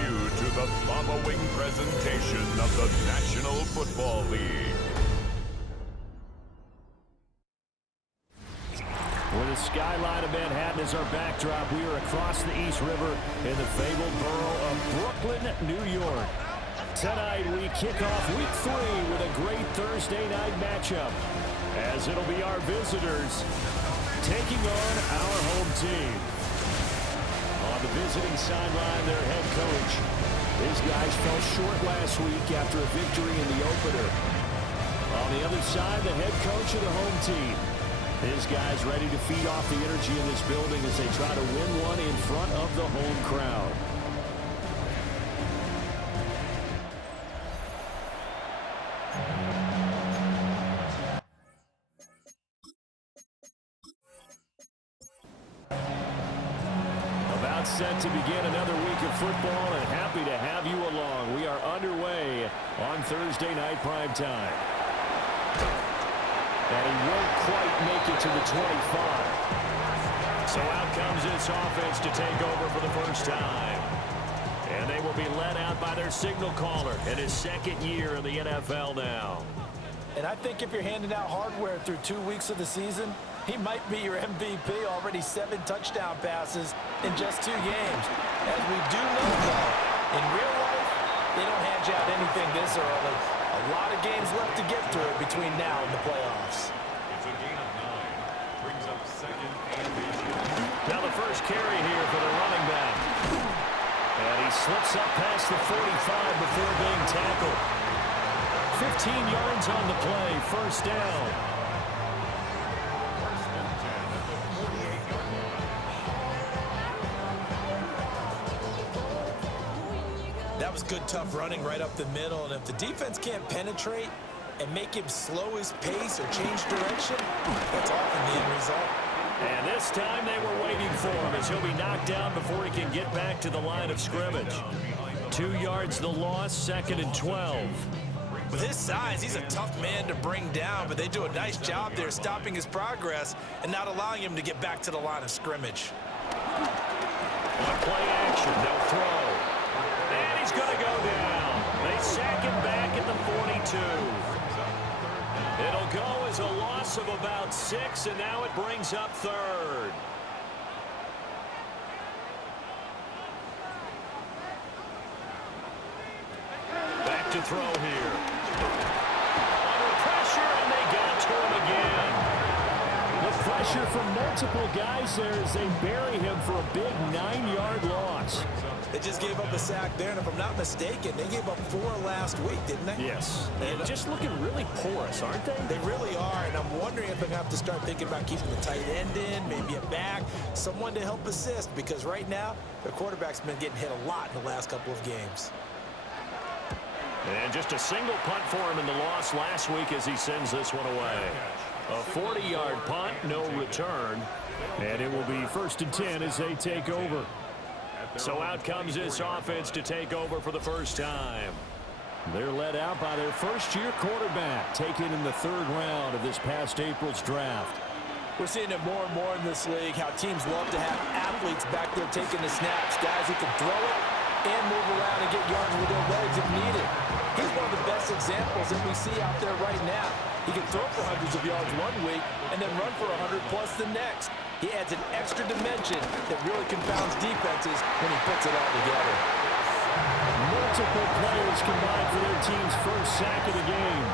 you to the following presentation of the National Football League. With the skyline of Manhattan as our backdrop, we are across the East River in the fabled borough of Brooklyn, New York. Tonight, we kick off Week 3 with a great Thursday night matchup, as it'll be our visitors taking on our home team. On the visiting sideline, their head coach. These guys fell short last week after a victory in the opener. On the other side, the head coach of the home team. His guys ready to feed off the energy in this building as they try to win one in front of the home crowd. About set to begin another week of football, and happy to have you along. We are underway on Thursday night primetime. And he won't quite make it to the 25. So out comes this offense to take over for the first time. And they will be led out by their signal caller in his second year in the NFL now. And I think if you're handing out hardware through 2 weeks of the season, he might be your MVP. Already 7 touchdown passes in just 2 games. As we do know, though, in real life, they don't hand you out anything this early. A lot of games left to get through between now and the playoffs. It's a gain of 9. Brings up second and 8. Now the first carry here for the running back. And he slips up past the 45 before being tackled. 15 yards on the play, first down. First and 10 at the 48-yard line. That was good, tough running right up the middle. And if the defense can't penetrate and make him slow his pace or change direction, that's often the end result. And this time they were waiting for him as he'll be knocked down before he can get back to the line of scrimmage. 2 yards the loss, second and 12. With his size, he's a tough man to bring down, but they do a nice job there stopping his progress and not allowing him to get back to the line of scrimmage. On play action, they'll throw. And he's going to go down. They sack him back at the 42. It'll go as a loss of about 6, and now it brings up third. Back to throw here. Under pressure, and they got to him again. The pressure from multiple guys there as they bury him for a big 9-yard loss. They just gave up a sack there, and if I'm not mistaken, they gave up 4 last week, didn't they? Yes. And just looking really porous, aren't they? They really are, and I'm wondering if they're going to have to start thinking about keeping the tight end in, maybe a back, someone to help assist, because right now, their quarterback's been getting hit a lot in the last couple of games. And just a single punt for him in the loss last week as he sends this one away. A 40-yard punt, no return. And it will be first and 10 as they take over. So out comes this offense to take over for the first time. They're led out by their first-year quarterback, taken in the 3rd round of this past April's draft. We're seeing it more and more in this league, how teams love to have athletes back there taking the snaps, guys who can throw it and move around and get yards with their legs if needed. He's one of the best examples that we see out there right now. He can throw for hundreds of yards one week and then run for 100+ the next. He adds an extra dimension that really confounds defenses when he puts it all together. Multiple players combined for their team's first sack of the game.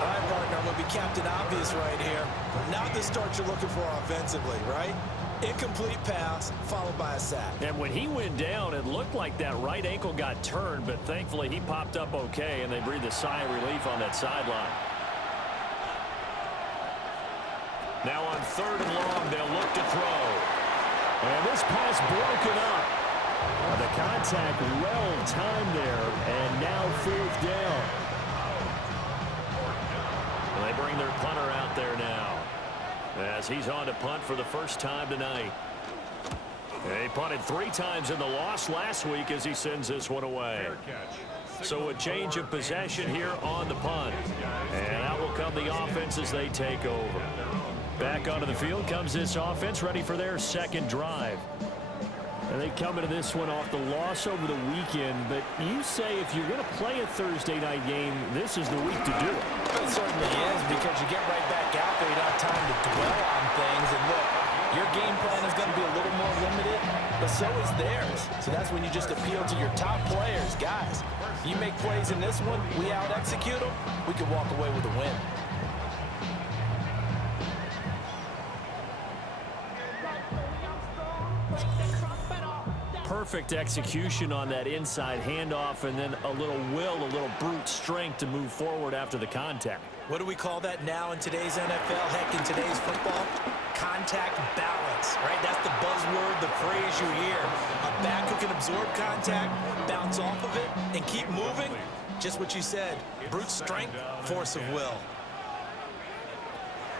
All right, partner, I'm going to be Captain Obvious right here. Not the start you're looking for offensively, right? Incomplete pass, followed by a sack. And when he went down, it looked like that right ankle got turned, but thankfully he popped up okay, and they breathed a sigh of relief on that sideline. Now on 3rd and long, they'll look to throw. And this pass broken up. The contact well timed there, and now 4th down. And they bring their punter out there now, as he's on to punt for the first time tonight. He punted 3 times in the loss last week as he sends this one away. So a change of possession here on the punt. And out will come the offense as they take over. Back onto the field comes this offense, ready for their second drive. And they come into this one off the loss over the weekend. But you say if you're going to play a Thursday night game, this is the week to do it. It certainly is, because you get right back out there. You don't have time to dwell on things. And look, your game plan is going to be a little more limited, but so is theirs. So that's when you just appeal to your top players. Guys, you make plays in this one, we out-execute them, we can walk away with a win. Perfect execution on that inside handoff, and then a little will, a little brute strength to move forward after the contact. What do we call that now in today's NFL? Heck, in today's football? Contact balance, right? That's the buzzword, the phrase you hear. A back who can absorb contact, bounce off of it, and keep moving. Just what you said, brute strength, force of will.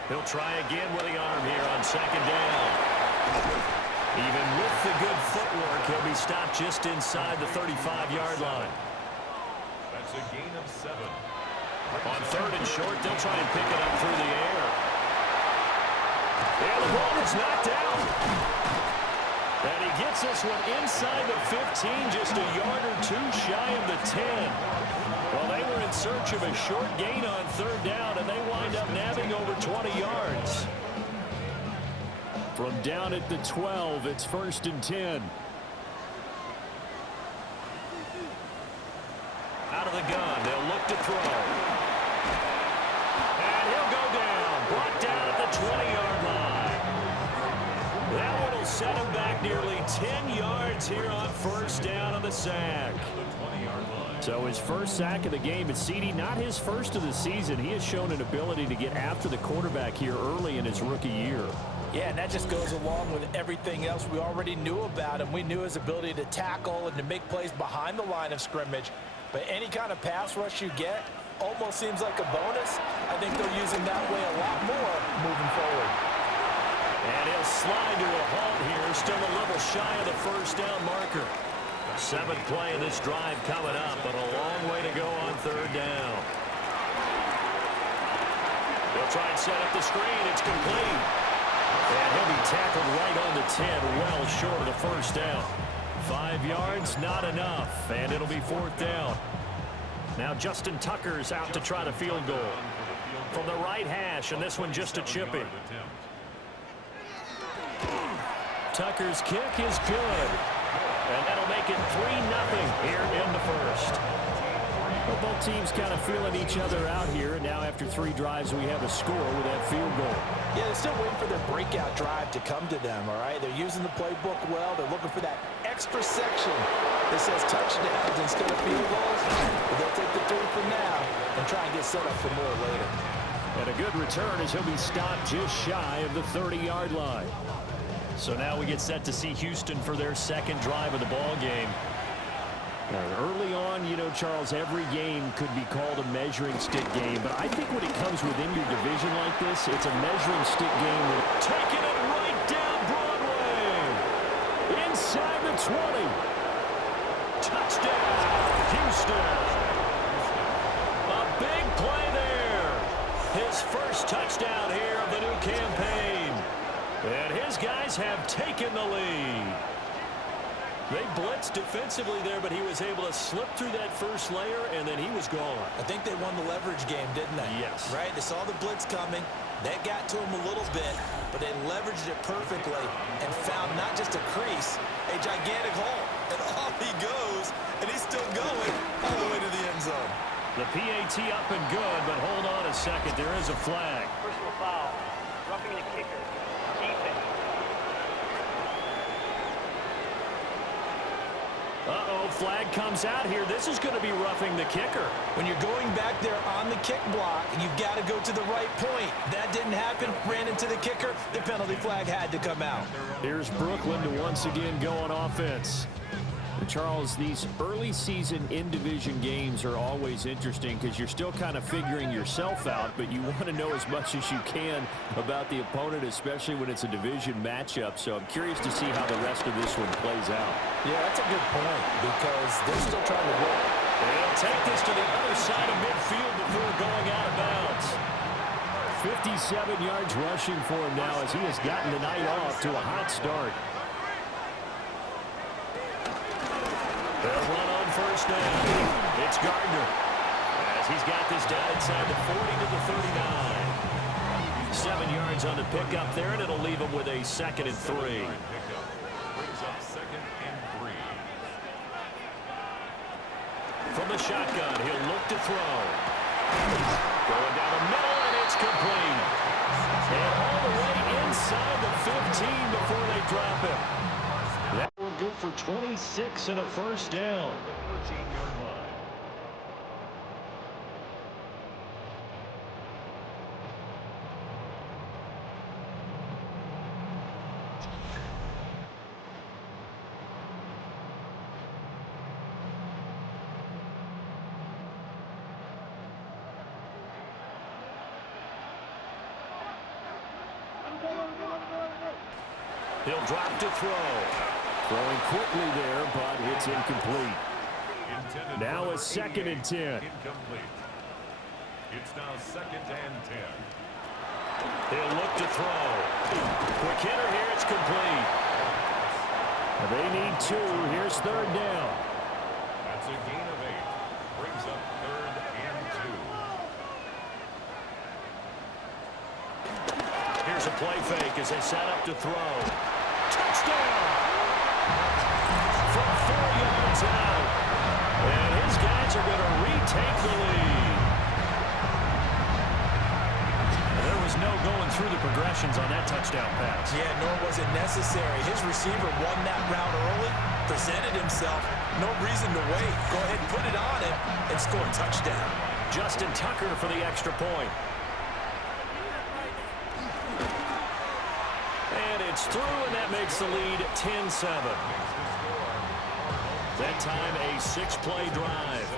He'll try again with the arm here on second down. Even with the good footwork, he'll be stopped just inside the 35-yard line. That's a gain of 7. On third and short, they'll try and pick it up through the air. And the ball is knocked down. And he gets this one inside the 15, just a yard or two shy of the 10. Well, they were in search of a short gain on third down, and they wind up nabbing over 20 yards. From down at the 12, it's 1st and 10. Out of the gun, they'll look to throw. And he'll go down, brought down at the 20-yard line. That one will set him back nearly 10 yards here on first down on the sack. So his first sack of the game, but CD, not his first of the season. He has shown an ability to get after the quarterback here early in his rookie year. Yeah, and that just goes along with everything else we already knew about him. We knew his ability to tackle and to make plays behind the line of scrimmage. But any kind of pass rush you get almost seems like a bonus. I think they'll use him that way a lot more moving forward. And he'll slide to a halt here, still a little shy of the first down marker. 7th play of this drive coming up, but a long way to go on third down. They'll try and set up the screen. It's complete. And he'll be tackled right on the 10, well short of the first down. 5 yards, not enough, and it'll be 4th down. Now Justin Tucker's out to try the field goal from the right hash, and this one just a chip in. Tucker's kick is good, and that'll make it 3-0 here in the first. Well, both teams kind of feeling each other out here, and now after 3 drives, we have a score with that field goal. Yeah, they're still waiting for their breakout drive to come to them, all right? They're using the playbook well. They're looking for that extra section that says touchdowns instead of field goals. But they'll take the 3 for now and try and get set up for more later. And a good return as he'll be stopped just shy of the 30-yard line. So now we get set to see Houston for their second drive of the ball game. Early on, you know, Charles, every game could be called a measuring stick game, but I think when it comes within your division like this, it's a measuring stick game. Taking it right down Broadway. Inside the 20. Touchdown, Houston. A big play there. His first touchdown here of the new campaign. And his guys have taken the lead. They blitzed defensively there, but he was able to slip through that first layer, and then he was gone. I think they won the leverage game, didn't they? Yes. Right? They saw the blitz coming. That got to him a little bit, but they leveraged it perfectly and found not just a crease, a gigantic hole. And off he goes, and he's still going all the way to the end zone. The PAT up and good, but hold on a second. There is a flag. Personal foul. Roughing the kicker. Defense. Uh-oh, flag comes out here. This is going to be roughing the kicker. When you're going back there on the kick block, you've got to go to the right point. That didn't happen. Ran into the kicker. The penalty flag had to come out. Here's Brooklyn to once again go on offense. And Charles, these early season in-division games are always interesting because you're still kind of figuring yourself out, but you want to know as much as you can about the opponent, especially when it's a division matchup. So I'm curious to see how the rest of this one plays out. Yeah, that's a good point because they're still trying to work. They'll take this to the other side of midfield before going out of bounds. 57 yards rushing for him now as he has gotten the night off to a hot start. They'll run on first down. It's Gardner, as he's got this down inside the 40 to the 39. 7 yards on the pickup there, and it'll leave him with a 2nd and 3. Brings up 2nd and 3. From the shotgun, he'll look to throw. Going down the middle, and it's complete. And all the way inside the 15 before they drop him. That will go for 26 and a first down. 14-yard line. He'll drop to throw. Throwing quickly there, but it's incomplete. Now a 2nd and 10. Incomplete. It's now 2nd and 10. He'll look to throw. Quick hitter here, it's complete. They need 2. Here's 3rd down. That's a gain of 8. Brings up 3rd and 2. Here's a play fake as they set up to throw. Touchdown! From 4 yards out. And his guys are going to retake the lead. There was no going through the progressions on that touchdown pass. Yeah, nor was it necessary. His receiver won that route early, presented himself. No reason to wait. Go ahead and put it on him and score a touchdown. Justin Tucker for the extra point. And it's through, and that makes the lead 10-7. That time a 6-play drive.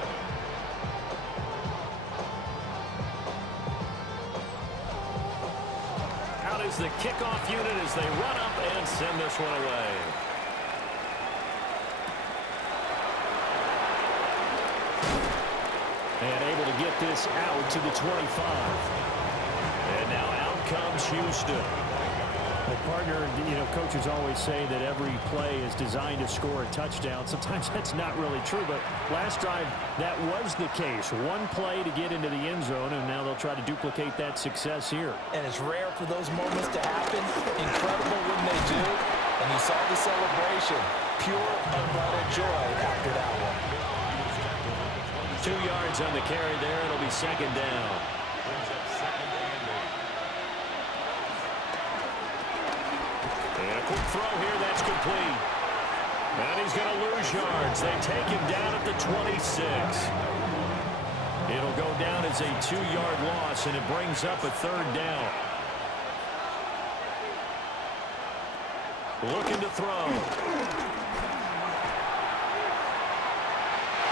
Out is the kickoff unit as they run up and send this one away. And able to get this out to the 25. And now out comes Houston. Well, partner, coaches always say that every play is designed to score a touchdown. Sometimes that's not really true, but last drive, that was the case. One play to get into the end zone, and now they'll try to duplicate that success here. And it's rare for those moments to happen. Incredible when they do. And you saw the celebration. Pure, unbridled joy after that one. 2 yards on the carry there. It'll be 2nd down. And a quick throw here, that's complete. And he's going to lose yards. They take him down at the 26. It'll go down as a 2-yard loss, and it brings up a 3rd down. Looking to throw.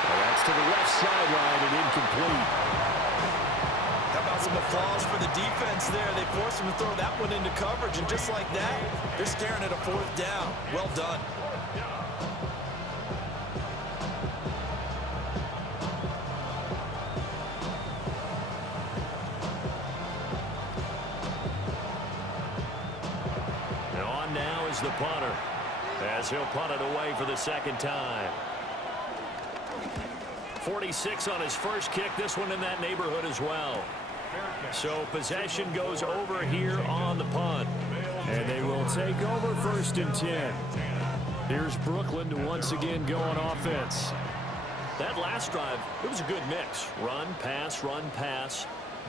Well, that's to the left sideline and incomplete. How about some applause for the defense there? They forced him to throw that one into coverage, and just like that, they're staring at a 4th down. Well done. And on now is the punter, as he'll punt it away for the 2nd time. 46 on his first kick. This one in that neighborhood as well. So possession goes over here on the punt. And they will take over 1st and 10. Here's Brooklyn to once again go on offense. That last drive, it was a good mix. Run, pass,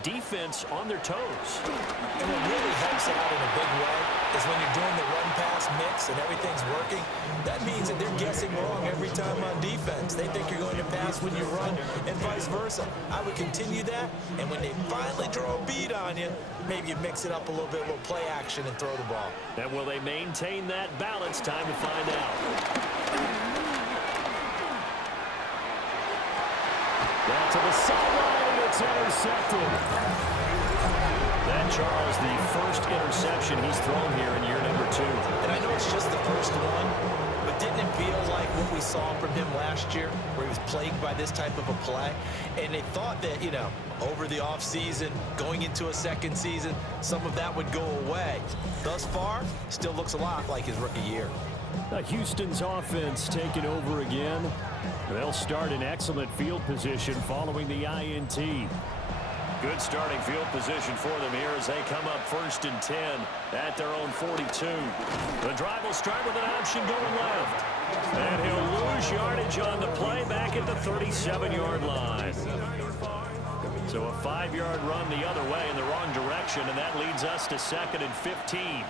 defense on their toes. And what really helps out in a big way is when you're doing the run-pass mix and everything's working, that means that they're guessing wrong every time on defense. They think you're going to pass when you run and vice versa. I would continue that, and when they finally throw a beat on you, maybe you mix it up a little bit, a little play action, and throw the ball. And will they maintain that balance? Time to find out. Down to the sideline, and it's intercepted. That, Charles, the first interception he's thrown here in year number 2. And I know it's just the first one, but didn't it feel like what we saw from him last year, where he was plagued by this type of a play? And they thought that, over the offseason, going into a 2nd season, some of that would go away. Thus far, still looks a lot like his rookie year. Houston's offense taking over again. They'll start in excellent field position following the INT. Good starting field position for them here as they come up 1st and 10 at their own 42. The drive will start with an option going left. And he'll lose yardage on the play back at the 37-yard line. So a 5-yard run the other way in the wrong direction, and that leads us to 2nd and 15.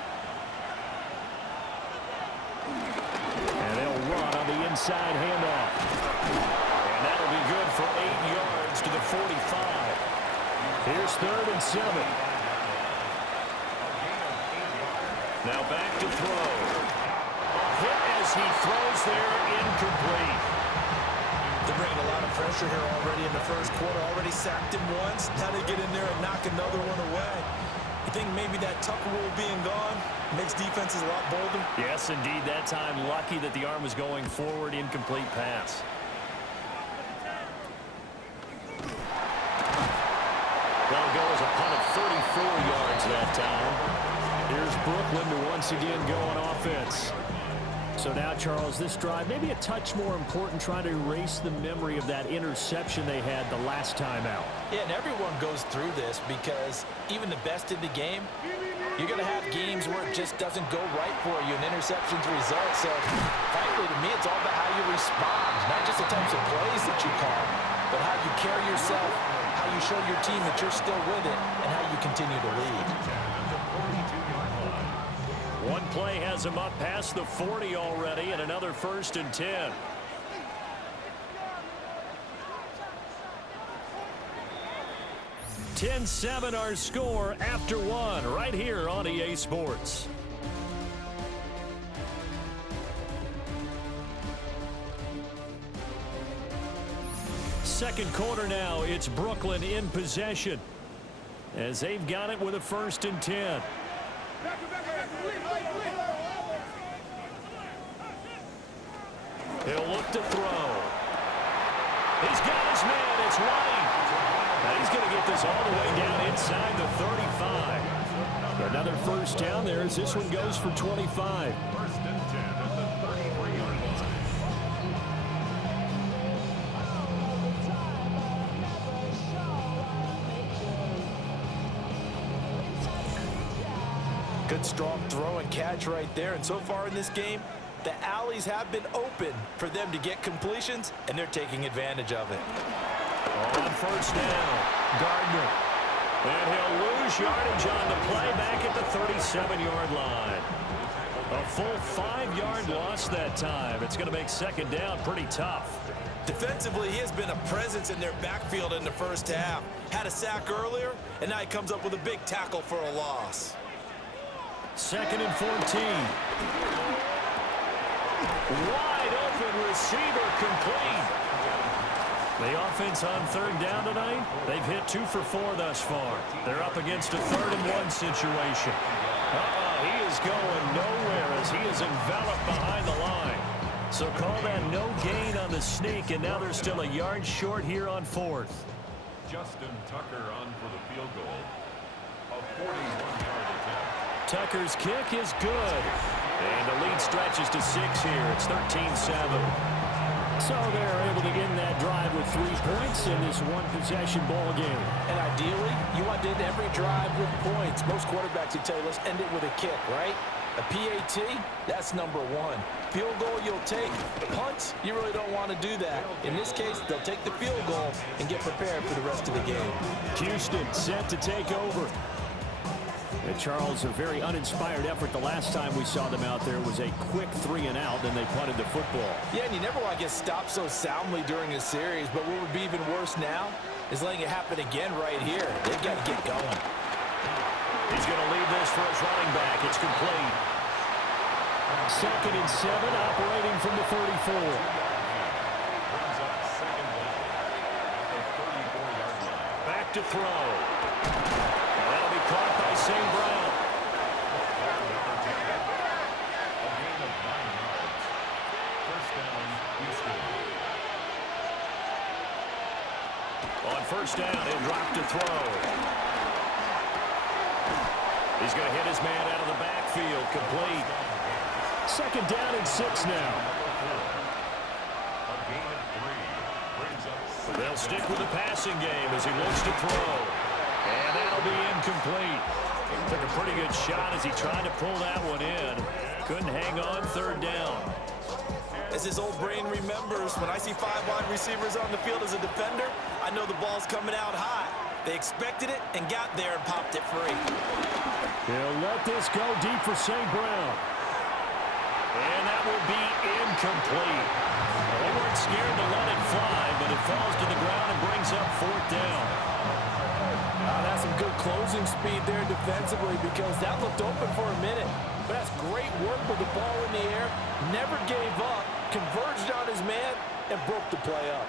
And they'll run on the inside handoff. And that'll be good for 8 yards to the 45. Here's 3rd and 7. Now back to throw. A hit as he throws there, incomplete. They're bringing a lot of pressure here already in the first quarter. Already sacked him once. Now they get in there and knock another one away. You think maybe that Tucker rule being gone makes defenses a lot bolder? Yes, indeed. That time, lucky that the arm was going forward. Incomplete pass. That'll go as a punt of 34 yards that time. Here's Brooklyn to once again go on offense. So now, Charles, this drive maybe a touch more important, trying to erase the memory of that interception they had the last time out. Yeah, and everyone goes through this because even the best in the game, you're going to have games where it just doesn't go right for you, and interceptions result. So, frankly, to me, it's all about how you respond, not just the types of plays that you call, but how you carry yourself, how you show your team that you're still with it, and how you continue to lead. One play has him up past the 40 already, and another 1st and 10. (10-7) our score after one, right here on EA Sports. Second quarter now, it's Brooklyn in possession as they've got it with a 1st and 10. He'll look to throw. He's got his man. It's White. Now he's going to get this all the way down inside the 35. Another 1st down there as this one goes for 25. 1st and 10 at the 33-yard line. Good strong throw and catch right there. And so far in this game, the alleys have been open for them to get completions, and they're taking advantage of it. On 1st down, Gardner. And he'll lose yardage on the play back at the 37-yard line. A full 5-yard loss that time. It's going to make 2nd down pretty tough. Defensively, he has been a presence in their backfield in the first half. Had a sack earlier, and now he comes up with a big tackle for a loss. 2nd and 14. Wide open receiver, complete. The offense on 3rd down tonight, they've hit 2 for 4 thus far. They're up against a 3rd and 1 situation. He is going nowhere as he is enveloped behind the line. So call that no gain on the sneak, and now they're still a yard short here on 4th. Justin Tucker on for the field goal. A 41-yard attempt. Tucker's kick is good. And the lead stretches to 6 here. It's 13-7. So they're able to end that drive with 3 points in this one-possession ball game. And ideally, you want to end every drive with points. Most quarterbacks would tell you, let's end it with a kick, right? A PAT, that's number 1. Field goal you'll take. Punts, you really don't want to do that. In this case, they'll take the field goal and get prepared for the rest of the game. Houston set to take over. And Charles, a very uninspired effort. The last time we saw them out there was a quick 3 and out, then they punted the football. Yeah, and you never want to get stopped so soundly during a series, but what would be even worse now is letting it happen again right here. They've got to get going. He's going to leave this for his running back. It's complete. 2nd and 7, operating from the 34. Brings up 2nd down at the 34-yard line. Back to throw. And that'll be caught by St. Brown. A gain of 9 yards. 1st down, Houston. On 1st down, he'll drop to throw. He's going to hit his man out of the backfield, complete. Second down and 6 now. A gain of 3 brings up. They'll stick with the passing game as he looks to throw. And that'll be incomplete. Took a pretty good shot as he tried to pull that one in. Couldn't hang on third down. As his old brain remembers, when I see 5 wide receivers on the field as a defender, I know the ball's coming out high. They expected it and got there and popped it free. He'll let this go deep for St. Brown. And that will be incomplete. They weren't scared to let it fly, but it falls to the ground and brings up 4th down. That's some good closing speed there defensively because that looked open for a minute. But that's great work with the ball in the air. Never gave up, converged on his man, and broke the play up.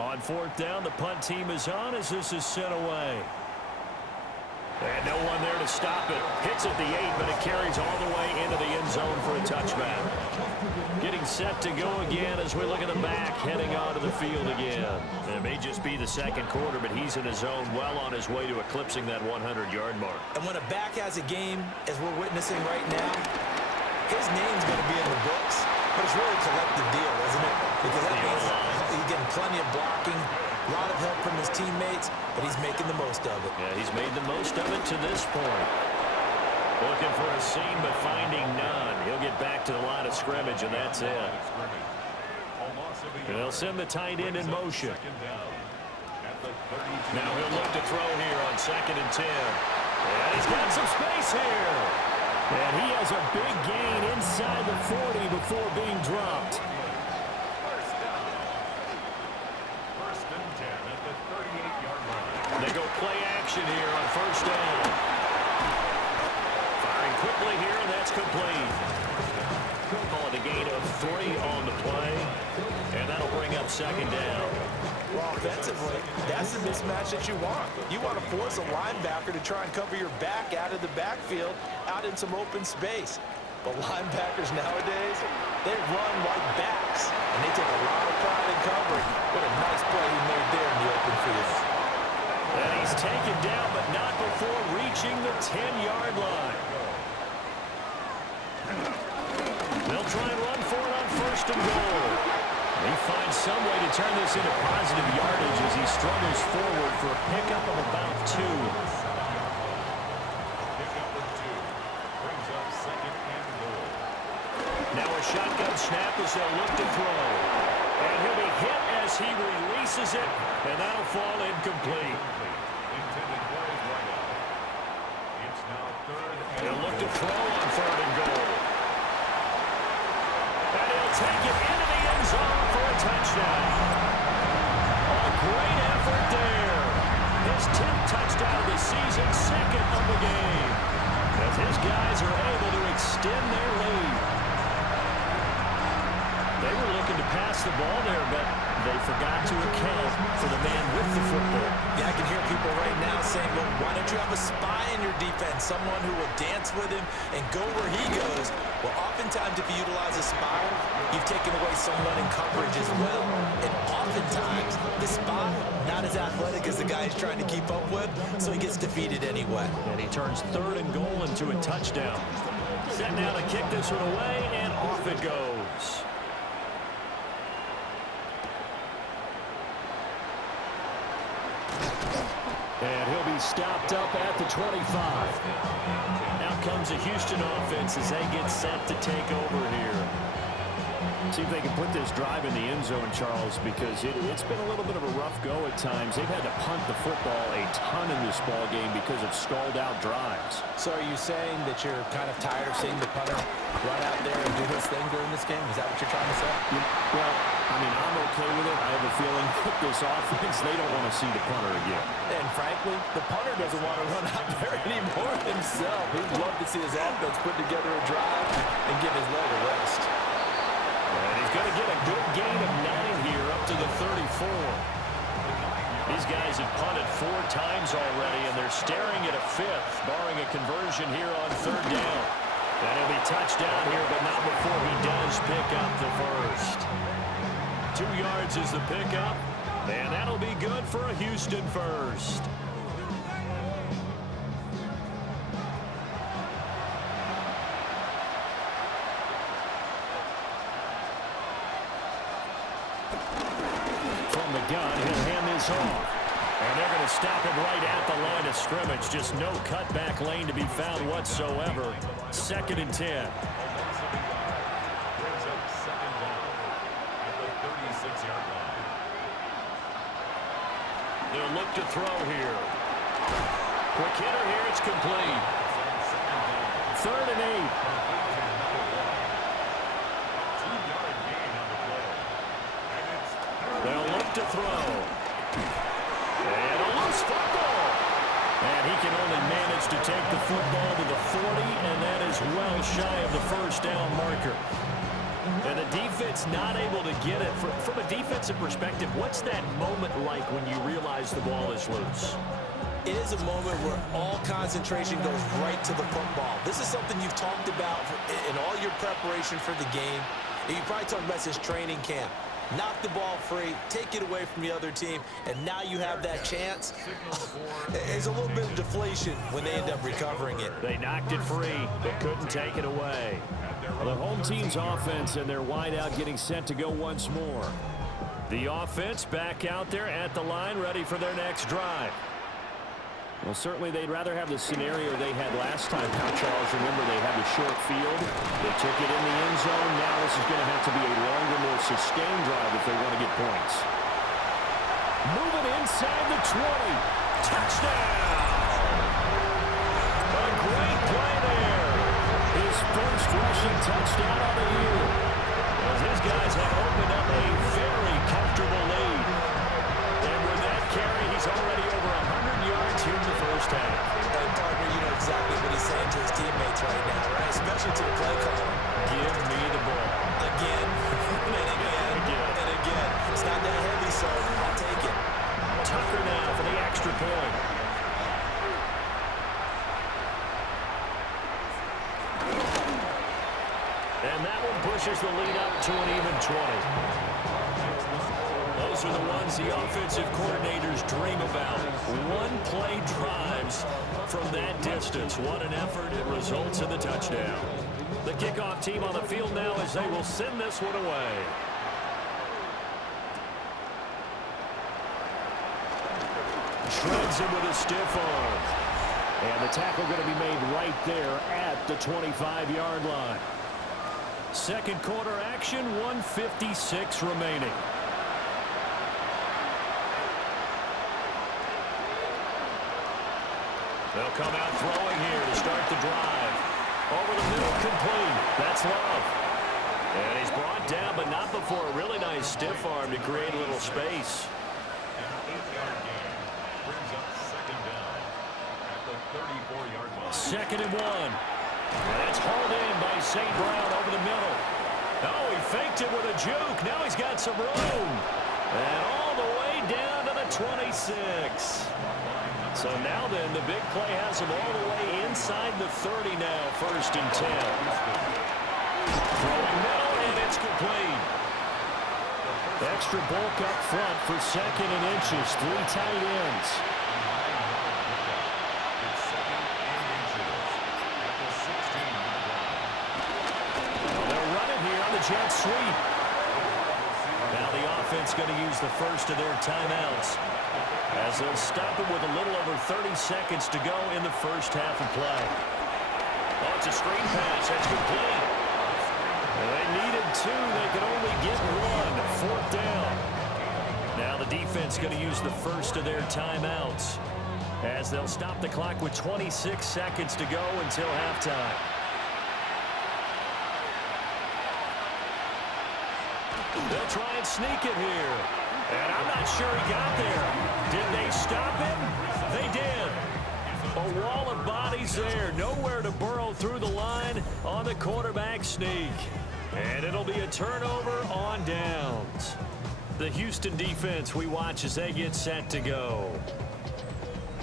On 4th down, the punt team is on as this is sent away. And no one there to stop it. Hits at the 8, but it carries all the way into the end zone for a touchback. Getting set to go again as we look at the back heading onto the field again. It may just be the second quarter, but he's in his zone well on his way to eclipsing that 100-yard mark. And when a back has a game, as we're witnessing right now, his name's going to be in the books, but it's really a collective deal, isn't it? Because that means he's getting plenty of blocking, a lot of help from his teammates, but he's making the most of it. Yeah, he's made the most of it to this point. Looking for a seam, but finding none. He'll get back to the line of scrimmage, and that's it. And they'll send the tight end in motion. Now he'll look to throw here on 2nd and 10. And he's got some space here. And he has a big gain inside the 40 before being dropped. First and 10 at the 38-yard line. They go play action here on 1st down. Firing quickly here, and that's complete. Call it a gain of 3 on the play, and that'll bring up 2nd down. Well, offensively, that's the mismatch that you want. You want to force a linebacker to try and cover your back out of the backfield, out in some open space. But linebackers nowadays, they run like backs, and they take a lot of pride in covering. What a nice play he made there in the open field. And he's taken down, but not before reaching the 10-yard line. They'll try and run for it on 1st and goal. He finds some way to turn this into positive yardage as he struggles forward for a pickup of about 2. Pickup of 2 brings up 2nd and goal. Now a shotgun snap as they'll look to throw. And he'll be hit as he releases it, and that'll fall incomplete. Intended for his right out. It's now 3rd and He'll look to throw on 3rd and goal. And he'll take it into the end zone for a touchdown. A great effort there. His 10th touchdown of the season, 2nd of the game. As his guys are able to extend their lead. They were looking to pass the ball there, but they forgot to account for the man with the football. Yeah, I can hear people right now saying, well, why don't you have a spy in your defense, someone who will dance with him and go where he goes? Well, oftentimes if you utilize a spy, you've taken away someone in coverage as well. And oftentimes, the spy, not as athletic as the guy he's trying to keep up with, so he gets defeated anyway. And he turns 3rd and goal into a touchdown. Set now to kick this one away, and off it goes. And he'll be stopped up at the 25. Now comes a Houston offense as they get set to take over here. See if they can put this drive in the end zone, Charles, because it's been a little bit of a rough go at times. They've had to punt the football a ton in this ball game because of stalled-out drives. So are you saying that you're kind of tired of seeing the punter run out there and do his thing during this game? Is that what you're trying to say? Well, I mean, I'm okay with it. I have a feeling with this offense, they don't want to see the punter again. And frankly, the punter doesn't want to run out there anymore himself. He'd love to see his offense put together a drive and give his leg a rest. And he's going to get a good gain of 9 here up to the 34. These guys have punted 4 times already, and they're staring at a 5th, barring a conversion here on 3rd down. And he'll be touched down here, but not before he does pick up the first. 2 yards is the pickup, and that'll be good for a Houston first. From the gun, he'll hand this off. And they're going to stop it right at the line of scrimmage. Just no cutback lane to be found whatsoever. 2nd and 10. They'll look to throw here. Quick hitter here. It's complete. 3rd and 8. They'll look to throw. And a loose football. And he can only manage to take the football to the 40, and that is well shy of the first down marker. And the defense not able to get it. From a defensive perspective, what's that moment like when you realize the ball is loose? It is a moment where all concentration goes right to the football. This is something you've talked about in all your preparation for the game. And you probably talked about this training camp. Knock the ball free, take it away from the other team, and now you have that chance. There's a little bit of deflation when they end up recovering it. They knocked it free, but couldn't take it away. The home team's offense and their wideout getting set to go once more. The offense back out there at the line, ready for their next drive. Well, certainly they'd rather have the scenario they had last time. Now, Charles, remember they had the short field. They took it in the end zone. Now this is going to have to be a longer, more sustained drive if they want to get points. Moving inside the 20. Touchdown! A great play there. His first rushing touchdown of the year. As his guys have opened up a very comfortable lead. And with that carry, he's already over 100 yards here in the first half. And partner, you know exactly what he's saying to his teammates right now, right? Especially to the play caller. Give me the ball. Again, and again, and again. It's not that heavy, so I'll take it. Tucker now for the extra point. And that one pushes the lead up to an even 20. Those are the ones the offensive coordinators dream about. One-play drives from that distance. What an effort. It results in the touchdown. The kickoff team on the field now as they will send this one away. Shreds him with a stiff arm. And the tackle going to be made right there at the 25-yard line. Second quarter action, 1:56 remaining. They'll come out throwing here to start the drive. Over the middle, complete. That's Love. And he's brought down, but not before a really nice stiff arm to create a little space. An 8-yard gain brings up 2nd down at the 34-yard line. 2nd and 1. And it's hauled in by St. Brown over the middle. Oh, he faked it with a juke. Now he's got some room. And all the way down to the 26. So now then, the big play has him all the way inside the 30 now, 1st and 10. Throwing middle, and it's complete. Extra bulk up front for 2nd and inches. 3 tight ends. They'll run it here on the jet sweep. Now the offense going to use the first of their timeouts, as they'll stop it with a little over 30 seconds to go in the first half of play. Oh, it's a screen pass. That's complete. They needed 2. They could only get 1. 4th down. Now the defense going to use the first of their timeouts, as they'll stop the clock with 26 seconds to go until halftime. They'll try and sneak it here. And I'm not sure he got there. Did they stop him? They did. A wall of bodies there. Nowhere to burrow through the line on the quarterback sneak. And it'll be a turnover on downs. The Houston defense we watch as they get set to go.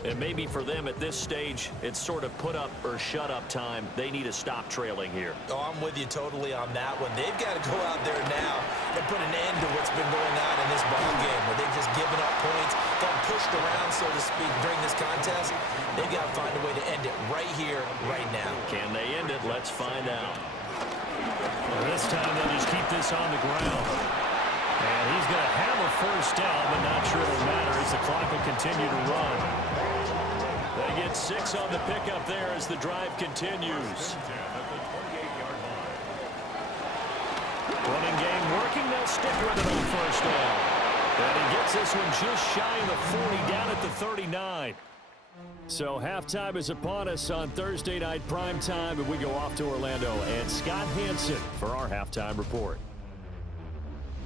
And maybe for them at this stage, it's sort of put up or shut up time. They need to stop trailing here. Oh, I'm with you totally on that one. They've got to go out there now and put an end to what's been going on in this ball game, where they've just given up points, got pushed around, so to speak, during this contest. They've got to find a way to end it right here, right now. Can they end it? Let's find out. Well, this time they'll just keep this on the ground. And he's going to have a first down, but not sure it'll matter as the clock will continue to run. They get 6 on the pickup there as the drive continues. Running game working. They'll stick with it on first down. And he gets this one just shy of the 40, down at the 39. So halftime is upon us on Thursday night prime time, and we go off to Orlando. And Scott Hansen for our halftime report.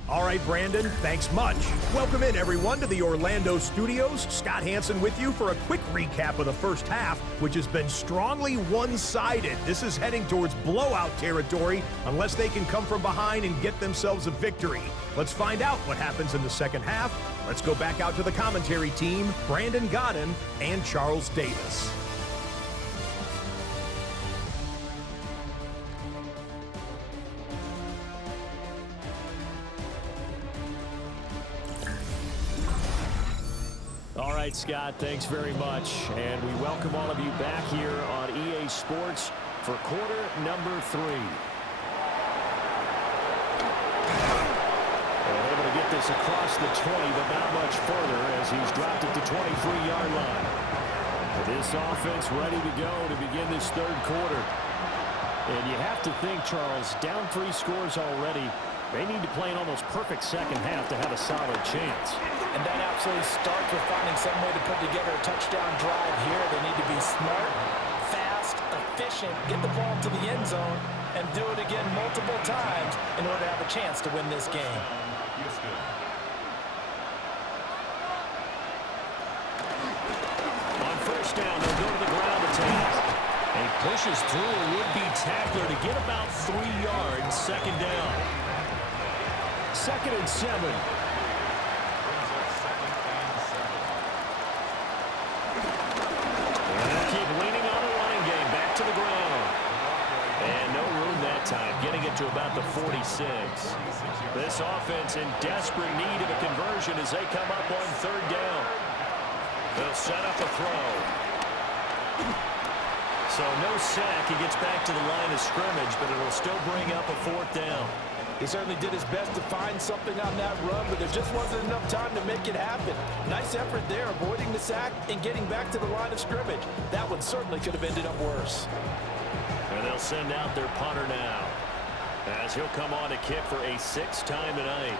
All right, Brandon, thanks much. Welcome in, everyone, to the Orlando studios. Scott Hansen with you for a quick recap of the first half, which has been strongly one-sided. This is heading towards blowout territory unless they can come from behind and get themselves a victory. Let's find out what happens in the second half. Let's go back out to the commentary team, Brandon Godden and Charles Davis. All right, Scott, thanks very much. And we welcome all of you back here on EA Sports for quarter number 3. And able to get this across the 20, but not much further as he's dropped it to 23-yard line. This offense ready to go to begin this third quarter. And you have to think, Charles, down 3 scores already. They need to play an almost perfect second half to have a solid chance. And that absolutely starts with finding some way to put together a touchdown drive here. They need to be smart, fast, efficient, get the ball to the end zone, and do it again multiple times in order to have a chance to win this game. On first down, they'll go to the ground attack. And he pushes through a would-be tackler to get about 3 yards, second down. 2nd and 7. Keep leaning on the running game. Back to the ground. And no room that time. Getting it to about the 46. This offense in desperate need of a conversion as they come up on third down. They'll set up a throw. So no sack. He gets back to the line of scrimmage, but it'll still bring up a 4th down. He certainly did his best to find something on that run, but there just wasn't enough time to make it happen. Nice effort there, avoiding the sack and getting back to the line of scrimmage. That one certainly could have ended up worse. And they'll send out their punter now, as he'll come on to kick for a 6th time tonight.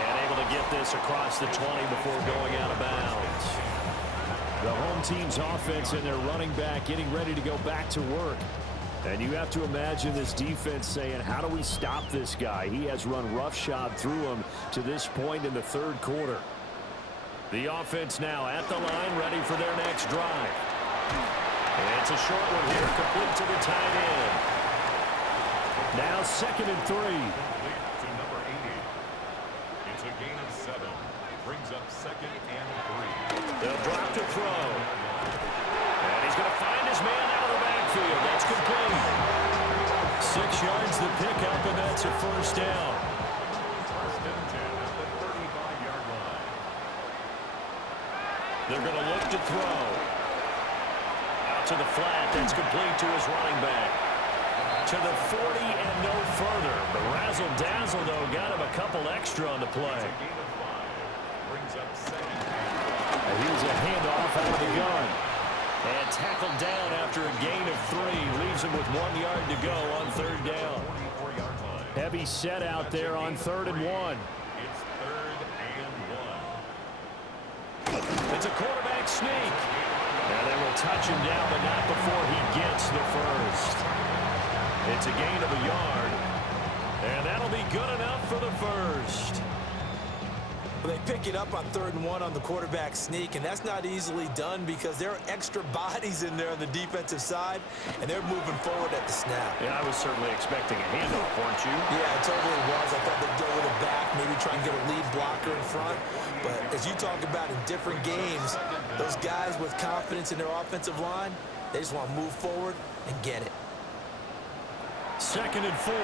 And able to get this across the 20 before going out of bounds. The home team's offense and their running back getting ready to go back to work. And you have to imagine this defense saying, how do we stop this guy? He has run roughshod through him to this point in the third quarter. The offense now at the line, ready for their next drive. And it's a short one here, complete to the tight end. Now 2nd and 3. To number 80. It's a gain of 7. Brings up 2nd and 3. They'll drop to throw. And he's going to find his man out of the backfield. That's complete. 6 yards the pickup, and that's a first down. 1st and 10 at the 35-yard line. They're going to look to throw. Out to the flat. That's complete to his running back. To the 40 and no further. The razzle-dazzle, though, got him a couple extra on the play. Brings up 2nd. Here's a handoff out of the gun. And tackled down after a gain of 3. Leaves him with 1 yard to go on third down. 44-yard line. Heavy set out there on 3rd and 1. It's 3rd and 1. It's a quarterback sneak. And they will touch him down, but not before he gets the first. It's a gain of a yard. And that'll be good enough for the first. They pick it up on 3rd and 1 on the quarterback sneak, and that's not easily done because there are extra bodies in there on the defensive side, and they're moving forward at the snap. Yeah, I was certainly expecting a handoff, weren't you? Yeah, it totally was. I thought they'd go with a back, maybe try and get a lead blocker in front. But as you talk about in different games, those guys with confidence in their offensive line, they just want to move forward and get it. 2nd and 4.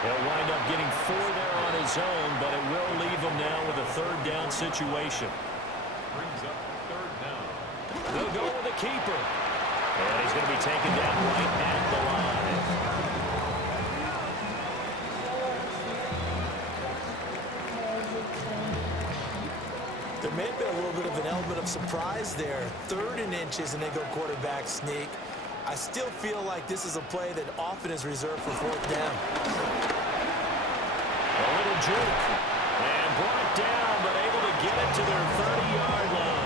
He'll wind up getting 4 there on his own, but it will leave him now with a 3rd down situation. Brings up 3rd down. They'll go with the keeper. And he's going to be taken down right at the line. There may have been a little bit of an element of surprise there. 3rd and inches, and they go quarterback sneak. I still feel like this is a play that often is reserved for 4th down. A little juke. And brought down, but able to get it to their 30-yard line.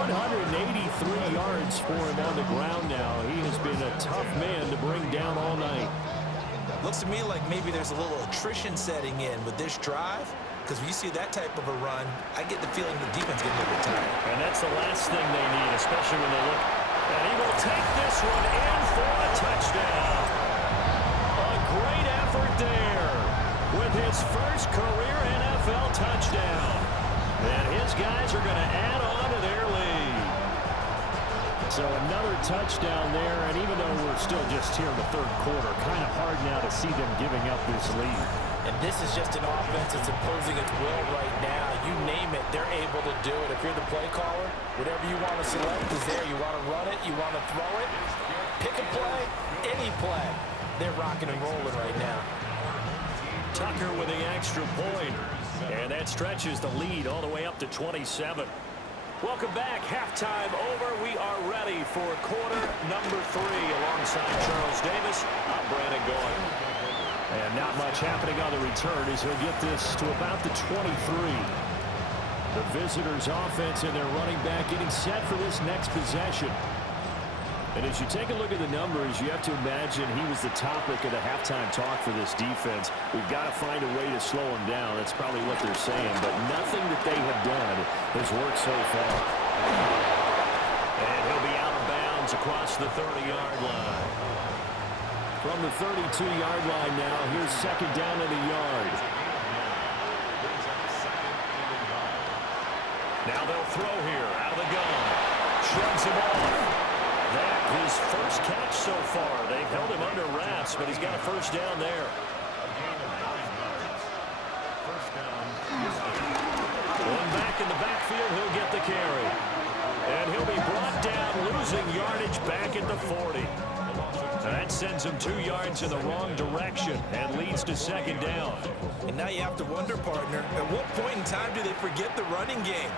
183 yards for him on the ground now. He has been a tough man to bring down all night. Looks to me like maybe there's a little attrition setting in with this drive. Because when you see that type of a run, I get the feeling the defense getting a little bit tired. And that's the last thing they need, especially when they look. And he will take this one in for a touchdown. A great effort there with his first career NFL touchdown. And his guys are going to add on to their lead. So another touchdown there, and even though we're still just here in the 3rd quarter, kind of hard now to see them giving up this lead. And this is just an offense that's imposing its will right now. You name it, they're able to do it. If you're the play caller, whatever you want to select is there. You want to run it, you want to throw it, pick a play, any play. They're rocking and rolling right now. Tucker with the extra point. And that stretches the lead all the way up to 27. Welcome back. Halftime over. We are ready for quarter number 3. Alongside Charles Davis, I'm Brandon Goy. And not much happening on the return as he'll get this to about the 23. The visitors' offense and their running back getting set for this next possession. And as you take a look at the numbers, you have to imagine he was the topic of the halftime talk for this defense. We've got to find a way to slow him down. That's probably what they're saying. But nothing that they have done has worked so far. And he'll be out of bounds across the 30-yard line. From the 32-yard line now, here's 2nd down in the yard. Now they'll throw here out of the gun. Shrugs him off. That his first catch so far. They've held him under wraps, but he's got a 1st down there. One back in the backfield, he'll get the carry. And he'll be brought down, losing yardage back at the 40. That sends him 2 yards in the wrong direction and leads to 2nd down. And now you have to wonder, partner, at what point in time do they forget the running game?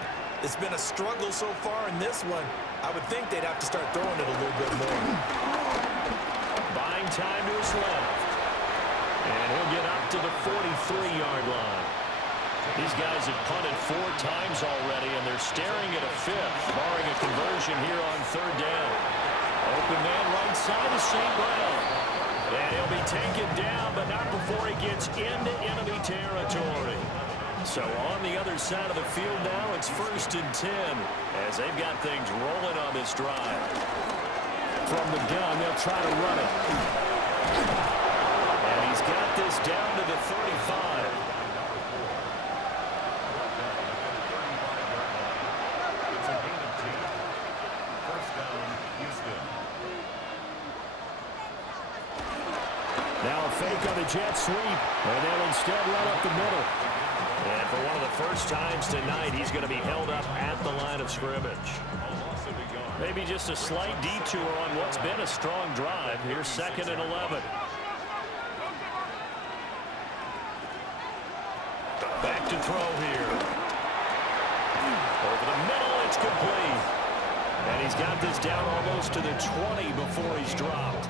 It's been a struggle so far in this one. I would think they'd have to start throwing it a little bit more. Buying time to his left. And he'll get up to the 43-yard line. These guys have punted 4 times already, and they're staring at a 5th, barring a conversion here on 3rd down. Open man right side of St. Brown. And he'll be taken down, but not before he gets into enemy territory. So on the other side of the field now, it's 1st and 10 as they've got things rolling on this drive. From the gun, they'll try to run it. And he's got this down to the 35. Now a fake on a jet sweep, and they'll instead run up the middle. And for one of the first times tonight, he's going to be held up at the line of scrimmage. Maybe just a slight detour on what's been a strong drive. Here's 2nd and 11. Back to throw here. Over the middle, it's complete. And he's got this down almost to the 20 before he's dropped.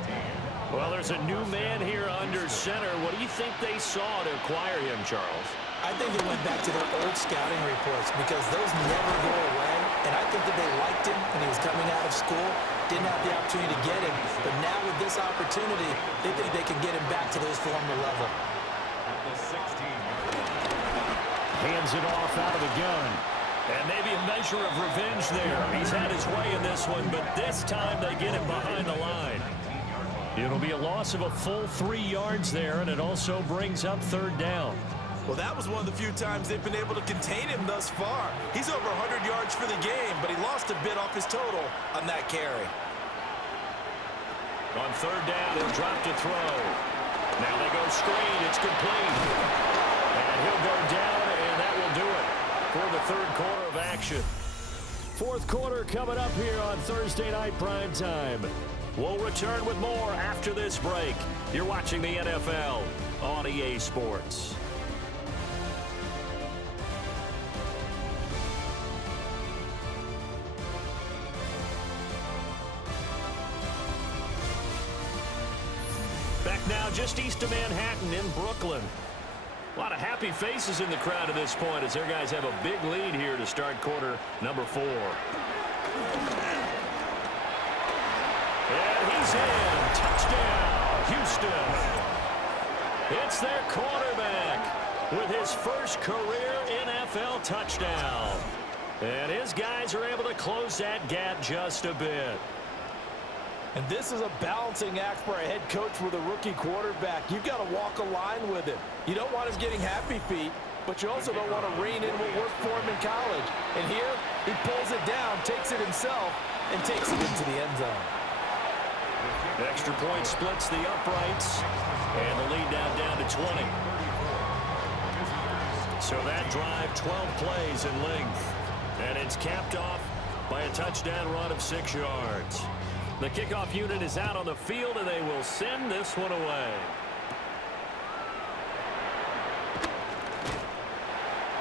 Well, there's a new man here under center. What do you think they saw to acquire him, Charles? I think they went back to their old scouting reports because those never go away. And I think that they liked him when he was coming out of school. Didn't have the opportunity to get him. But now with this opportunity, they think they can get him back to those former level. Hands it off out of the gun. And maybe a measure of revenge there. He's had his way in this one, but this time they get him behind the line. It'll be a loss of a full 3 yards there, and it also brings up 3rd down. Well, that was one of the few times they've been able to contain him thus far. He's over 100 yards for the game, but he lost a bit off his total on that carry. On 3rd down, he'll drop to throw. Now they go screen. It's complete. And he'll go down, and that will do it for the 3rd quarter of action. Fourth quarter coming up here on Thursday Night Prime Time. We'll return with more after this break. You're watching the NFL on EA Sports. Back now just east of Manhattan in Brooklyn. A lot of happy faces in the crowd at this point as their guys have a big lead here to start quarter number 4. And he's in. Touchdown, Houston. It's their quarterback with his first career NFL touchdown. And his guys are able to close that gap just a bit. And this is a balancing act for a head coach with a rookie quarterback. You've got to walk a line with him. You don't want him getting happy feet, but you also don't want to rein in what worked for him in college. And here, he pulls it down, takes it himself, and takes it into the end zone. Extra point splits the uprights, and the lead down to 20. So that drive, 12 plays in length, and it's capped off by a touchdown run of 6 yards. The kickoff unit is out on the field, and they will send this one away.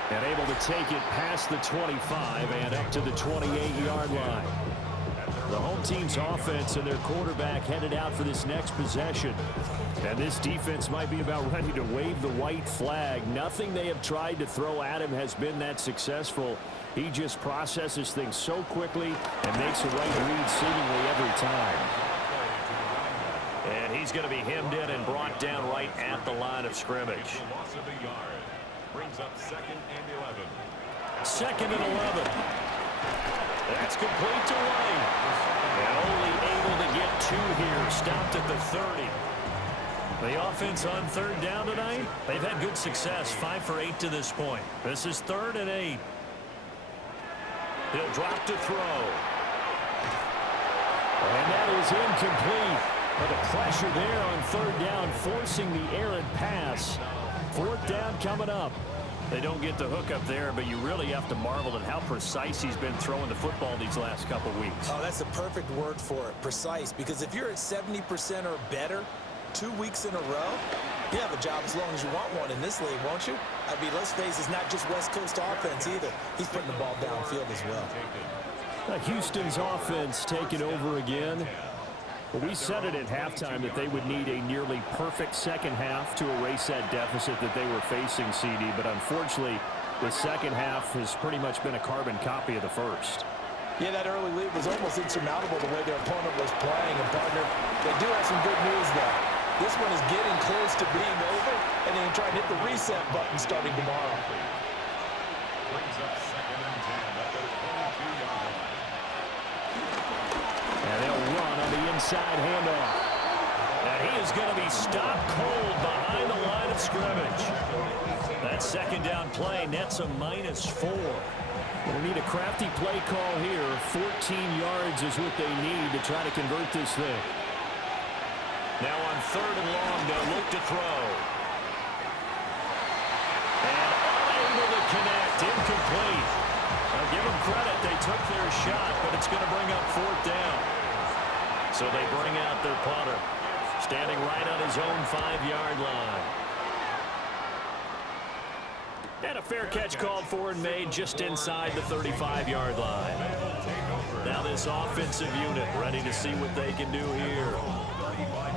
And able to take it past the 25 and up to the 28-yard line. The home team's offense and their quarterback headed out for this next possession. And this defense might be about ready to wave the white flag. Nothing they have tried to throw at him has been that successful. He just processes things so quickly and makes the right read seemingly every time. And he's going to be hemmed in and brought down right at the line of scrimmage. Brings up 2nd and 11. 2nd and 11. That's complete to White. And only able to get 2 here. Stopped at the 30. The offense on 3rd down tonight, they've had good success. 5 for 8 to this point. This is 3rd and 8. He'll drop to throw. And that is incomplete. But the pressure there on 3rd down, forcing the errant pass. 4th down coming up. They don't get the hook up there, but you really have to marvel at how precise he's been throwing the football these last couple weeks. Oh, that's the perfect word for it, precise. Because if you're at 70% or better 2 weeks in a row, you have a job as long as you want one in this league, won't you? I mean, let's face it, it's not just West Coast offense either. He's putting the ball downfield as well. Houston's offense taking over again. Well, we said it at halftime that they would need a nearly perfect second half to erase that deficit that they were facing, CD. But unfortunately, the second half has pretty much been a carbon copy of the first. Yeah, that early lead was almost insurmountable the way their opponent was playing. And, partner, they do have some good news, though. This one is getting close to being over, and they can try and hit the reset button starting tomorrow. Brings up 2nd and 10 at the 22-yard line. And they'll run on the inside handoff. And he is going to be stopped cold behind the line of scrimmage. That 2nd down play nets a -4. They need a crafty play call here. 14 yards is what they need to try to convert this thing. Now on 3rd and long, they'll look to throw. And unable to connect, incomplete. I'll give them credit, they took their shot, but it's going to bring up 4th down. So they bring out their punter, standing right on his own 5-yard line. And a fair catch called for and made just inside the 35-yard line. Now this offensive unit ready to see what they can do here.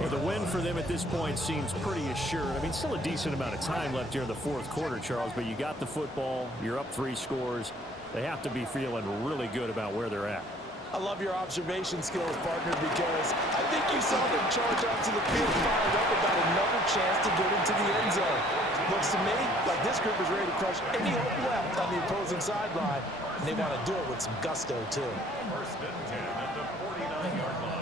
Well, the win for them at this point seems pretty assured. I mean, still a decent amount of time left here in the 4th quarter, Charles, but you got the football, you're up 3 scores. They have to be feeling really good about where they're at. I love your observation skills, partner, because I think you saw them charge onto the field fired up about another chance to get into the end zone. Looks to me like this group is ready to crush any hope left on the opposing sideline, and they want to do it with some gusto, too. 1st and 10 at the 49-yard line.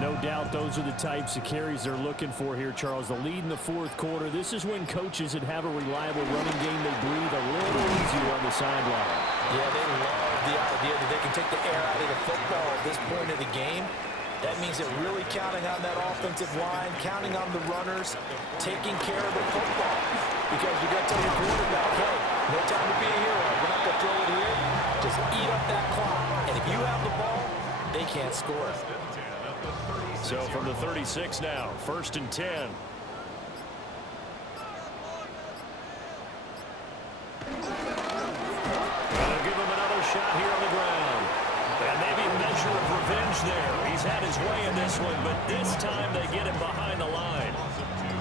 No doubt those are the types of carries they're looking for here, Charles. The lead in the 4th quarter. This is when coaches that have a reliable running game, they breathe a little easier on the sideline. Yeah, they love the idea that they can take the air out of the football at this point of the game. That means they're really counting on that offensive line, counting on the runners, taking care of the football. Because you got to tell your quarterback, hey, no time to be a hero. We're not going to throw it here. Just eat they can't score. So from the 36 now, 1st and 10. Gonna give him another shot here on the ground. And maybe a measure of revenge there. He's had his way in this one, but this time they get him behind the line.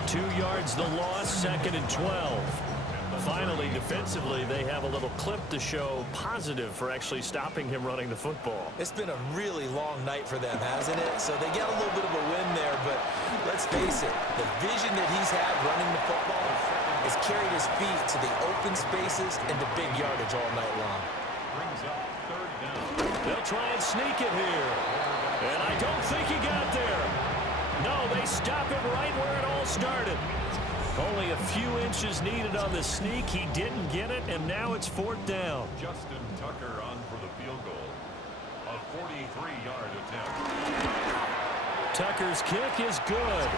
2 yards the loss, 2nd and 12. Finally, defensively, they have a little clip to show positive for actually stopping him running the football. It's been a really long night for them, hasn't it? So they get a little bit of a win there, but let's face it, the vision that he's had running the football has carried his feet to the open spaces and the big yardage all night long. Brings up 3rd down. They'll try and sneak it here. And I don't think he got there. No, they stop him right where it all started. Only a few inches needed on the sneak. He didn't get it, and now it's 4th down. Justin Tucker on for the field goal. A 43-yard attempt. Tucker's kick is good,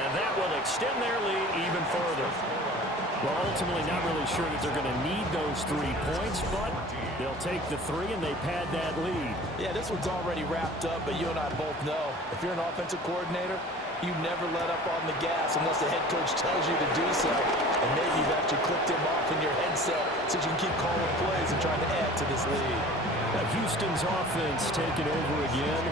and that will extend their lead even further. Well, ultimately not really sure that they're going to need those 3 points, but they'll take the 3 and they pad that lead. Yeah, this one's already wrapped up, but you and I both know if you're an offensive coordinator, you never let up on the gas unless the head coach tells you to do so. And maybe you've actually clicked him off in your headset so you can keep calling plays and trying to add to this lead. Now Houston's offense taking over again.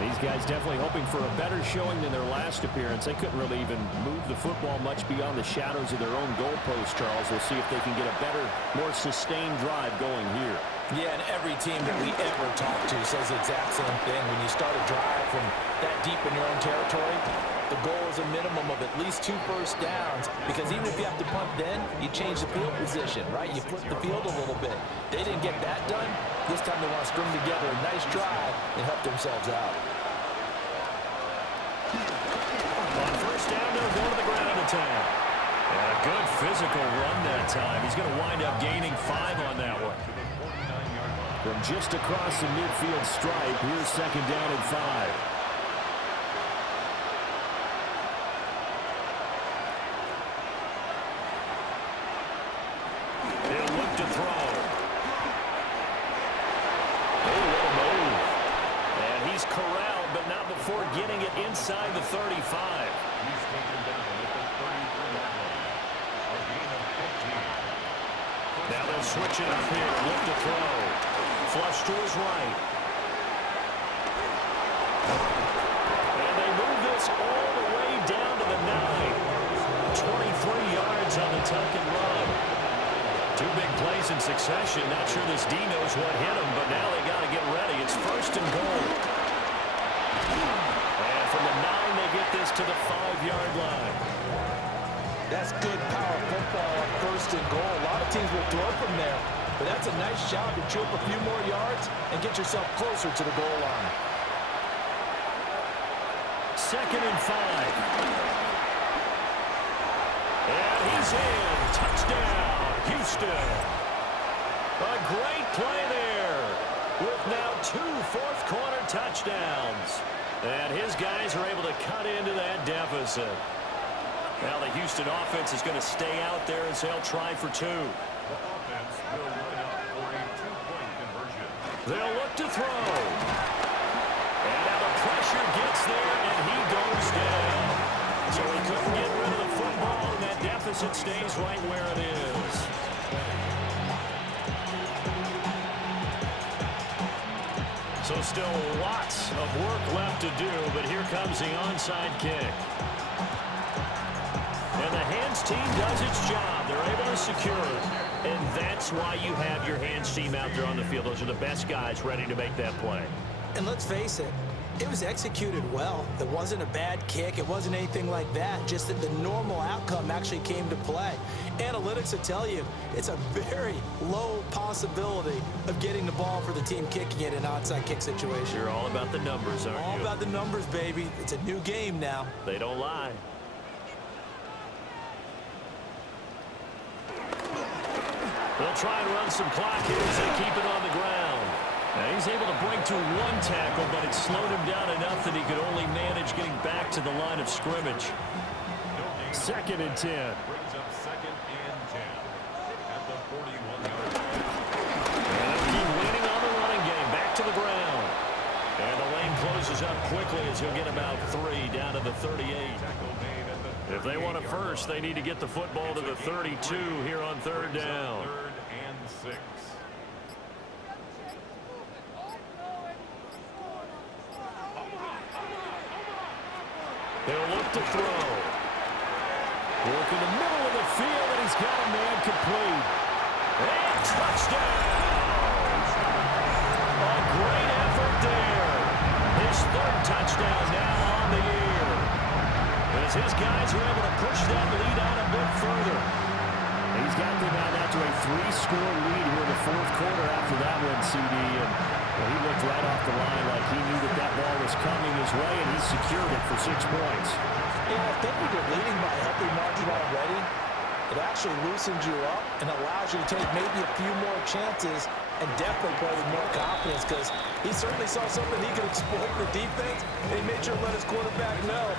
These guys definitely hoping for a better showing than their last appearance. They couldn't really even move the football much beyond the shadows of their own goalpost, Charles. We'll see if they can get a better, more sustained drive going here. Yeah, and every team that we ever talk to says the exact same thing. When you start a drive from that deep in your own territory, the goal is a minimum of at least 2 first downs, because even if you have to punt then, you change the field position, right? You flip the field a little bit. They didn't get that done. This time they want to string together a nice drive and help themselves out. On 1st down, they'll go to the ground attack. And a good physical run that time. He's going to wind up gaining 5 on that one. From just across the midfield stripe, here's 2nd down and 5. He'll look to throw. Oh, what a move. And he's corralled, but not before getting it inside the 35. He's taken down at the 33-yard line. A gain of 15. Now they'll switch it up here. Look to throw. Flush to his right. And they move this all the way down to the 9. 23 yards on the tuck and run. 2 big plays in succession. Not sure this D knows what hit him, but now they got to get ready. It's 1st and goal. And from the 9, they get this to the 5-yard line. That's good power football on 1st and goal. A lot of teams will throw from there, but that's a nice job to chew up a few more yards and get yourself closer to the goal line. 2nd and 5. And he's in. Touchdown, Houston. A great play there with now 2 fourth-quarter touchdowns. And his guys are able to cut into that deficit. Now the Houston offense is going to stay out there as they'll try for 2. The offense will line up for a 2-point conversion. They'll look to throw. And now the pressure gets there, and he goes down. So he couldn't get rid of the football, and that deficit stays right where it is. So still lots of work left to do, but here comes the onside kick. And the hands team does its job. They're able to secure it. And that's why you have your hands team out there on the field. Those are the best guys ready to make that play. And let's face it, it was executed well. It wasn't a bad kick. It wasn't anything like that. Just that the normal outcome actually came to play. Analytics will tell you it's a very low possibility of getting the ball for the team kicking it in an onside kick situation. You're all about the numbers, aren't you? All about the numbers, baby. It's a new game now. They don't lie. They'll try and run some clock here as they keep it on the ground. Now he's able to break to 1 tackle, but it slowed him down enough that he could only manage getting back to the line of scrimmage. 2nd and 10. Brings up 2nd and 10 at the 41-yard line. And they'll keep leaning on the running game. Back to the ground. as he'll get about 3 down to the 38. If they want a first, they need to get the football to the 32 here on 3rd down. 3rd and 6. They'll look to throw. Work in the middle of the field, and he's got a man complete. And touchdown! A great effort there. His 3rd touchdown now on the year. As his guys are able to push that lead out a bit further. He's got them out to a 3-score lead here in the 4th quarter after that one, CD. And well, he looked right off the line like he knew that ball was coming his way, and he secured it for 6 points. Yeah, I think when you're leading by a healthy margin already, it actually loosens you up and allows you to take maybe a few more chances and definitely play with more confidence, because he certainly saw something he could exploit in the defense, and he made sure to let his quarterback know,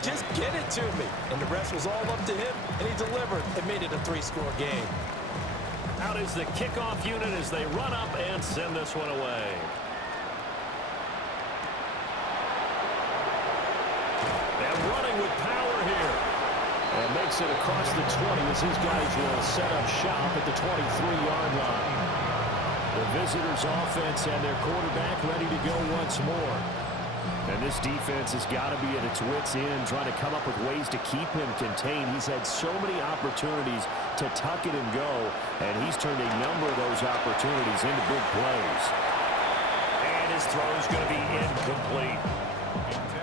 just get it to me. And the rest was all up to him, and he delivered and made it a 3-score game. Out is the kickoff unit as they run up and send this one away. And running with power here. And makes it across the 20 as his guys will set up shop at the 23-yard line. The visitors' offense and their quarterback ready to go once more. And this defense has got to be at its wits' end, trying to come up with ways to keep him contained. He's had so many opportunities to tuck it and go, and he's turned a number of those opportunities into big plays. And his throw is going to be incomplete.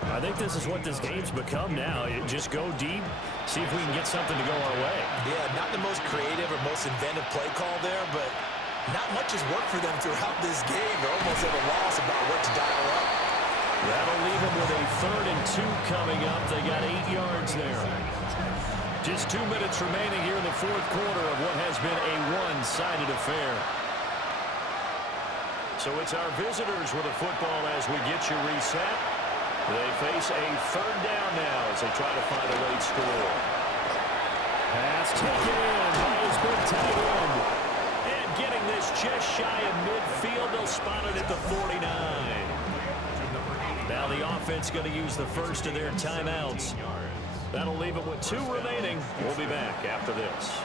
I think this is what this game's become now. Just go deep, see if we can get something to go our way. Yeah, not the most creative or most inventive play call there, but not much has worked for them throughout this game. They're almost at a loss about what to dial up. That'll leave them with a 3rd and 2 coming up. They got 8 yards there. Just 2 minutes remaining here in the 4th quarter of what has been a one-sided affair. So it's our visitors with the football as we get you reset. They face a 3rd down now as they try to find a late score. Pass taken in by his big tight end. And getting this just shy of midfield, they'll spot it at the 49. Now the offense going to use the first of their timeouts. That'll leave them with 2 remaining. We'll be back after this.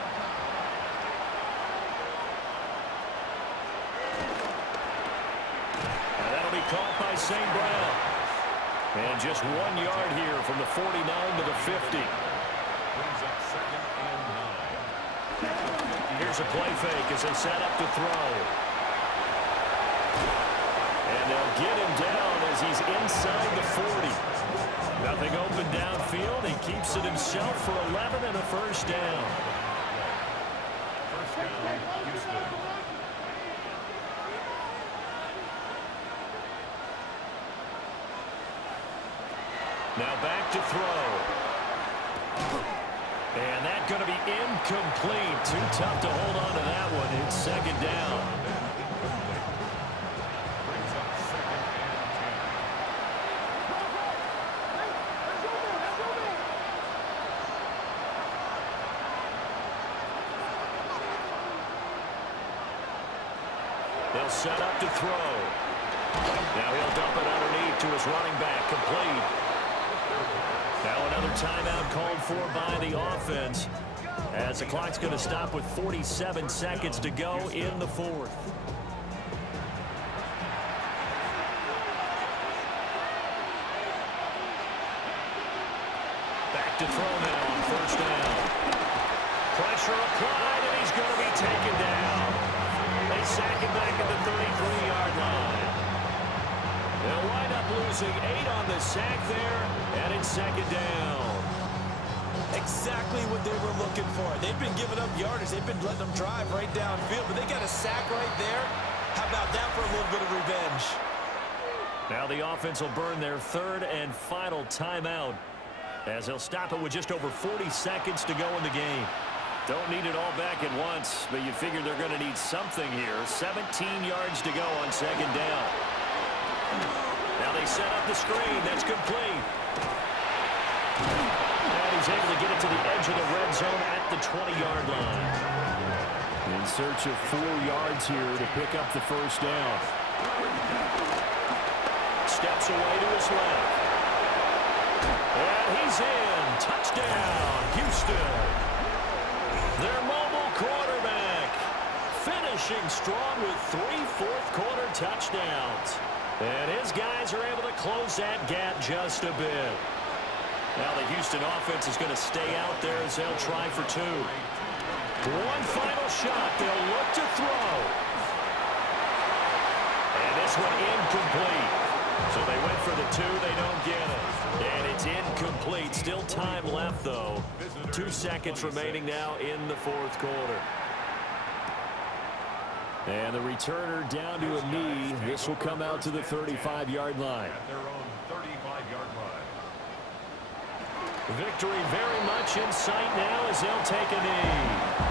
And that'll be caught by St. Brown. And just 1 yard here from the 49 to the 50. Brings up 2nd and 9. Here's a play fake as they set up to throw. And they'll get him down as he's inside the 40. Nothing open downfield. He keeps it himself for 11 and a 1st down. 1st down, Houston. Now back to throw. And that's going to be incomplete. Too tough to hold on to that one. It's 2nd down. Brings up 2nd and 10. They'll set up to throw. Now he'll dump it underneath to his running back, complete. Now another timeout called for by the offense as the clock's going to stop with 47 seconds to go in the 4th. Back to throw now on 1st down. Pressure applied, and he's going to be taken down. They sack him back at the 33-yard line. They'll wind up losing 8 on the sack there, and it's 2nd down. Exactly what they were looking for. They've been giving up yardage. They've been letting them drive right downfield, but they got a sack right there. How about that for a little bit of revenge? Now the offense will burn their 3rd and final timeout as they'll stop it with just over 40 seconds to go in the game. Don't need it all back at once, but you figure they're going to need something here. 17 yards to go on 2nd down. Now they set up the screen. That's complete. And he's able to get it to the edge of the red zone at the 20-yard line. In search of 4 yards here to pick up the 1st down. Steps away to his left. And he's in. Touchdown, Houston. Their mobile quarterback finishing strong with 3 fourth-quarter touchdowns. And his guys are able to close that gap just a bit. Now the Houston offense is going to stay out there as they'll try for 2. One final shot. They'll look to throw. And this one incomplete. So they went for the 2. They don't get it. And it's incomplete. Still time left, though. 2 seconds remaining now in the fourth quarter. And the returner down to a knee. This will come out to the 35-yard line. At their own 35-yard line. Victory very much in sight now as they'll take a knee.